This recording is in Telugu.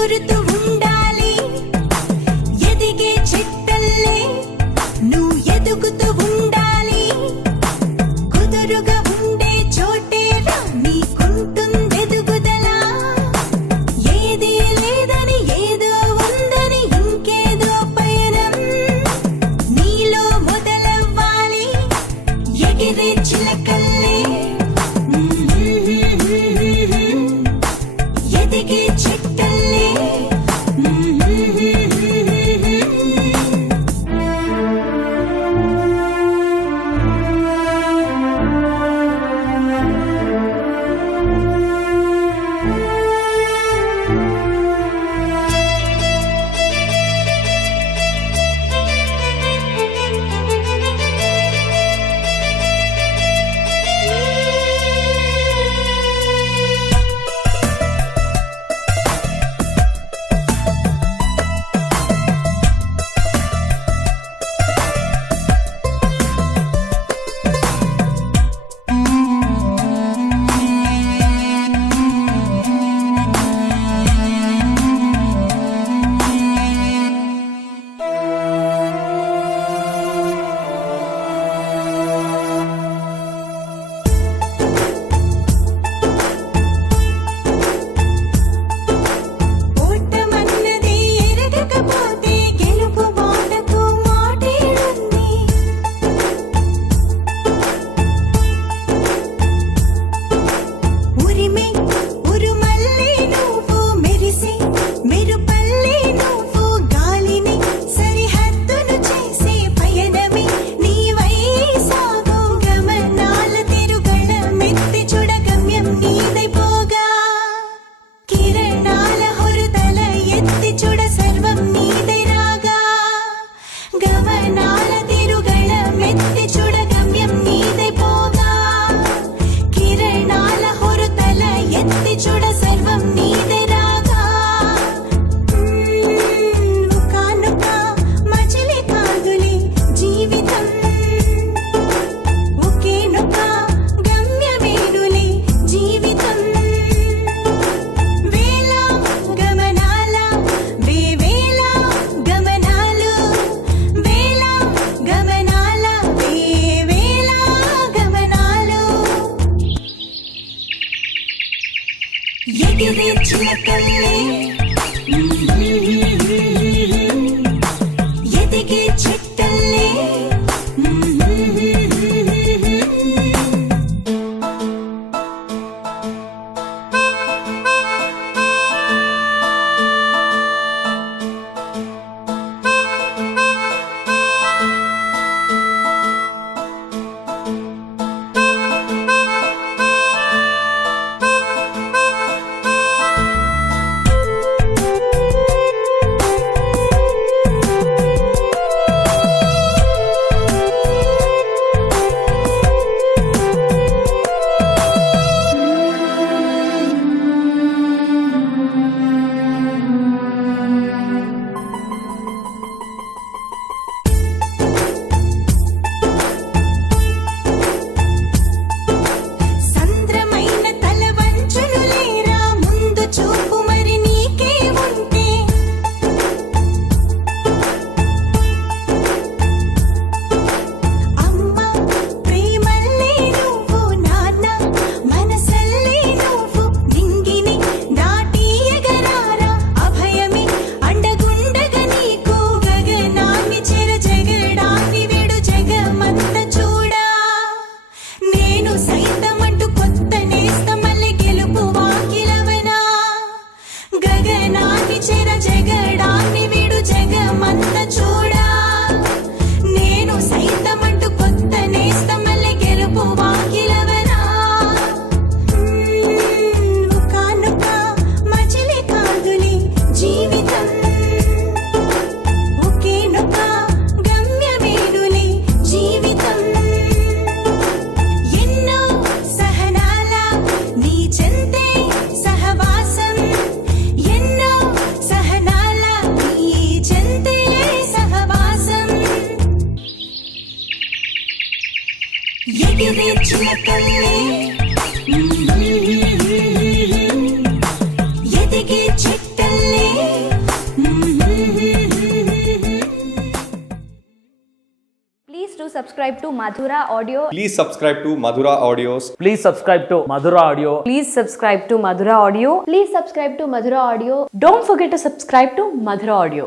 ఎగురుతూ ఉండాలి ఎదిగే చెట్టల్లే నువ్వు ఎదుగుతూ ఉండాలి కుదురుగా ఉండే చోటేరా నీకుంటుంది ఎదుగుదల ఏది లేదని ఏదో ఉందని ఇంకేదో పయనం నీలో మొదలవ్వాలి ఎగిరే చిలకల్లే ఎదిగే చెట్టల్లే ఎగిరే చిలకల్లే ఎదిగే చెట్టల్లే ఎగిరే చిలకల్లే ఎదిగే చెట్టల్లే subscribe to Madhura Audio. Please subscribe to Madhura Audios. Please subscribe to Madhura Audio. Please subscribe to Madhura Audio. Please subscribe to Madhura Audio. Don't forget to subscribe to Madhura Audio.